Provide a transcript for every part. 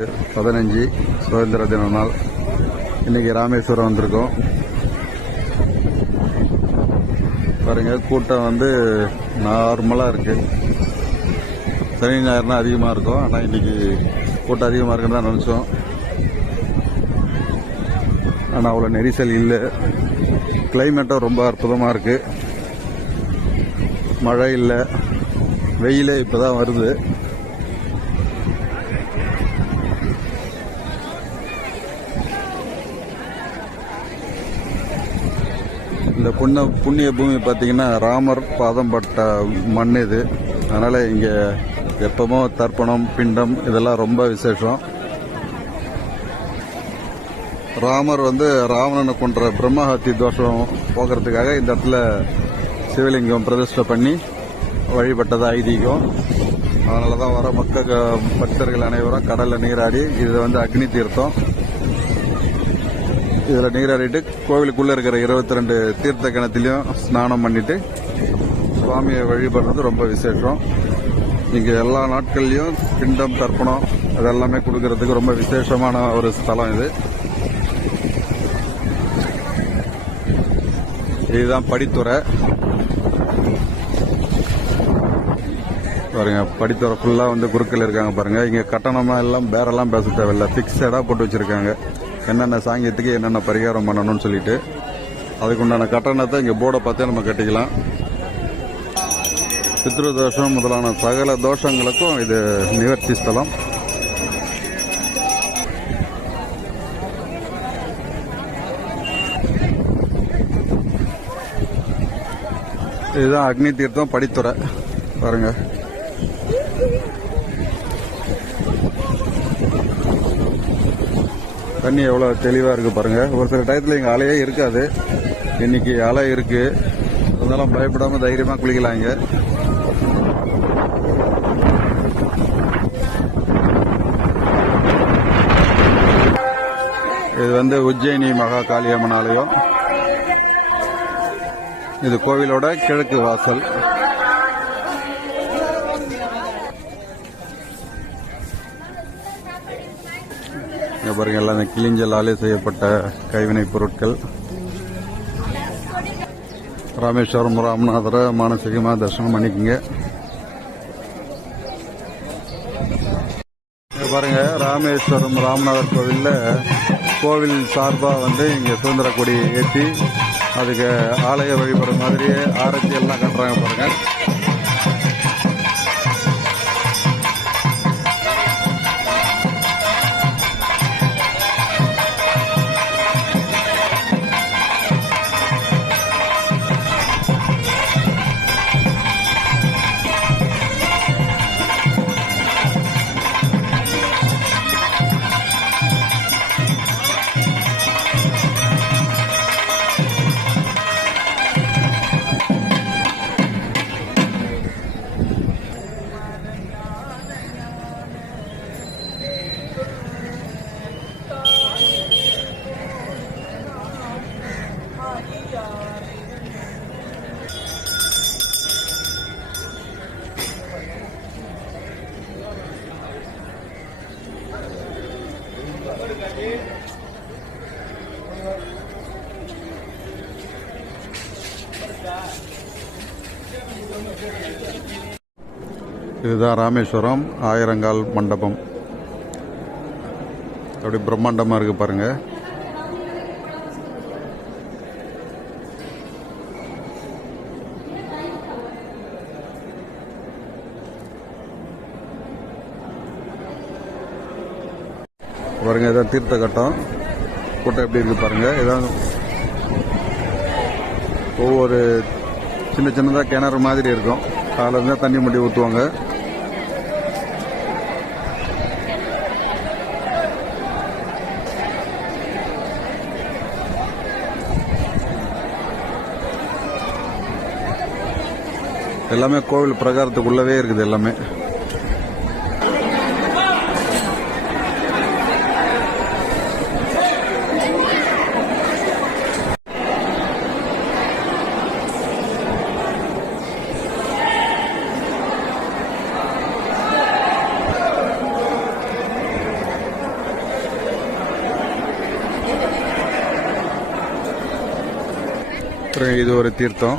பதினஞ்சு சுதந்திர தின நாள். இன்னைக்கு ராமேஸ்வரம் வந்திருக்கோம். பாருங்க கூட்டம் வந்து நார்மலாக இருக்கு. சனி ஞாயிறுனா அதிகமாக இருக்கும். ஆனால் இன்னைக்கு கூட்டம் அதிகமாக இருக்குன்னு தான் நினச்சோம். ஆனால் அவ்வளோ நெரிசல் இல்லை. கிளைமேட்டும் ரொம்ப அற்புதமாக இருக்குது மழை இல்லை. வெயிலே இப்போ தான் வருது. இந்த புண்ண புண்ணிய பூமி பார்த்தீங்கன்னா ராமர் பாதம் பட்ட மண் இது. அதனால் இங்கே எப்பவும் தர்ப்பணம் பிண்டம் இதெல்லாம் ரொம்ப விசேஷம். ராமர் வந்து ராவணனை கொன்ற பிரம்மஹத்தி தோஷம் போக்குறதுக்காக இந்த இடத்துல சிவலிங்கம் பிரதிஷ்டை பண்ணி வழிபட்டது ஐதீகம். அதனால தான் வர மக்கள் பக்தர்கள் அனைவரும் கடலில் நீராடி இது வந்து அக்னி தீர்த்தம். இதில் நீராடிட்டு கோவிலுக்குள்ளே இருக்கிற இருபத்தி ரெண்டு தீர்த்த கிணத்துலையும் ஸ்நானம் பண்ணிட்டு சுவாமியை வழிபடுறது ரொம்ப விசேஷம். இங்கே எல்லா நாட்கள்லையும் பிண்டம் தர்ப்பணம் அதெல்லாமே கொடுக்கறதுக்கு ரொம்ப விசேஷமான ஒரு ஸ்தலம் இது. இதுதான் படித்துறை. பாருங்க படித்துறை ஃபுல்லாக வந்து குருக்கள் இருக்காங்க பாருங்க. இங்கே கட்டணம்லாம் எல்லாம் பேரெல்லாம் பேச தேவையில்ல. ஃபிக்ஸடாக போட்டு வச்சிருக்காங்க. என்னென்ன சாங்கியத்துக்கு என்னென்ன பரிகாரம் பண்ணணும்னு சொல்லிட்டு அதுக்குண்டான கட்டணத்தை இங்கே போர்டை பார்த்தே நம்ம கட்டிக்கலாம். பித்ருதோஷம் முதலான சகல தோஷங்களுக்கும் இது நிவர்த்தி ஸ்தலம். இதுதான் அக்னி தீர்த்தம் படித்துறை. பாருங்க. தண்ணி எவ்வளோ தெளிவாக இருக்கு பாருங்க. ஒரு சில டயத்தில் எங்கள் அலையே இருக்காது. இன்னைக்கு அலை இருக்கு. அதனால பயப்படாம தைரியமா குளிக்கலாம் இங்கே. இது வந்து உஜ்ஜயினி மகா காளியம்மன் ஆலயம். இது கோவிலோட கிழக்கு வாசல். இங்க பாருங்க எல்லாமே கிளிஞ்சலாலே செய்யப்பட்ட கைவினைப் பொருட்கள். ராமேஸ்வரம் ராமநாதரை மானசீகமாக தரிசனம் பண்ணிக்கோங்க. இங்க பாருங்க ராமேஸ்வரம் ராமநாதர் கோவில்ல கோவில் சார்பா வந்து இங்க சுதந்திர கொடி ஏற்றி அதுக்கு ஆலய வழிபடுற மாதிரியே ஆரத்தி எல்லாம் கட்டுறாங்க பாருங்க. இதுதான் ராமேஸ்வரம் ஆயிரங்கால் மண்டபம். அப்படி பிரம்மாண்டமா இருக்கு பாருங்க. பாருங்க இதான் தீர்த்த கட்டம் கூட்டம் எப்படி இருக்கு பாருங்க. இதான் ஒவ்வொரு சின்ன சின்னதாக கிணறு மாதிரி இருக்கும். அதில் இருந்தால் தண்ணி முடி ஊற்றுவாங்க எல்லாமே கோவில் பிரகாரத்துக்குள்ளவே இருக்குது எல்லாமே. அப்புறம் இது ஒரு தீர்த்தம்.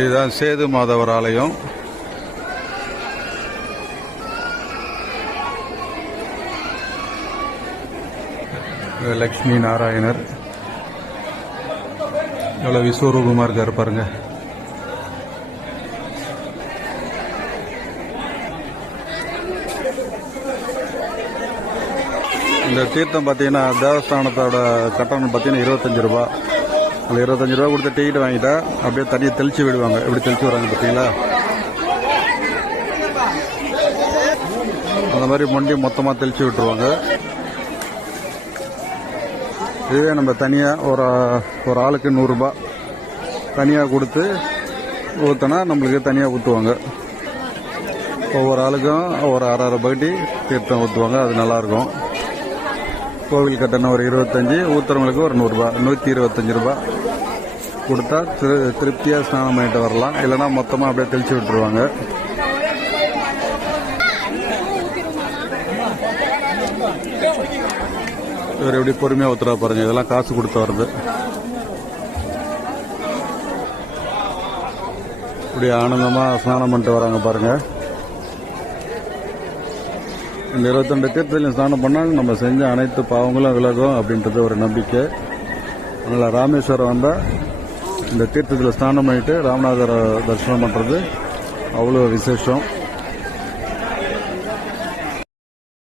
இதுதான் சேது மாதவர் ஆலயம். லக்ஷ்மி நாராயணர். எவ்வளோ விஸ்வரூபமாக இருக்காரு பாருங்க. இந்த தீர்த்தம் பார்த்தீங்கன்னா தேவஸ்தானத்தோட கட்டணம் பார்த்தீங்கன்னா இருபத்தஞ்சு ரூபா. அந்த இருபத்தஞ்சு ரூபா கொடுத்து டிக்கெட் வாங்கிட்டா அப்படியே தண்ணியை தெளிச்சு விடுவாங்க. எப்படி தெளிச்சு வராங்க பார்த்தீங்களா அந்த மாதிரி மொண்டி மொத்தமாக தெளிச்சு விட்டுருவாங்க. இதுவே நம்ம தனியாக ஒரு ஒரு ஆளுக்கு நூறுரூபா தனியாக கொடுத்து ஊற்றினா நம்மளுக்கு தனியாக ஊற்றுவாங்க ஒவ்வொரு ஆளுக்கும் ஒரு அரை அரை பகுதி தீர்த்தம் ஊற்றுவாங்க அது நல்லாயிருக்கும் கோவில் கட்டணம் ஒரு இருபத்தஞ்சி ஊத்துறவங்களுக்கு ஒரு நூறுரூபா நூற்றி இருபத்தஞ்சி ரூபா கொடுத்தா திரு திருப்தியாக ஸ்நானம் பண்ணிட்டு வரலாம். இல்லைன்னா மொத்தமாக அப்படியே தெளிச்சு விட்டுருவாங்க. இவர் எப்படி பொறுமையாக ஊத்துறா பாருங்க. இதெல்லாம் காசு கொடுத்து வருது இப்படி ஆனந்தமாக ஸ்நானம் பண்ணிட்டு வராங்க பாருங்கள் இந்த இருபத்தெண்டு தீர்த்தத்திலையும் ஸ்நானம் பண்ணால் நம்ம செஞ்ச அனைத்து பாவங்களும் விலகும் அப்படின்றது ஒரு நம்பிக்கை. அதனால் ராமேஸ்வரம் வந்தால் இந்த தீர்த்தத்தில் ஸ்நானம் பண்ணிட்டு ராமநாதரை தரிசனம் பண்ணுறது அவ்வளோ விசேஷம்.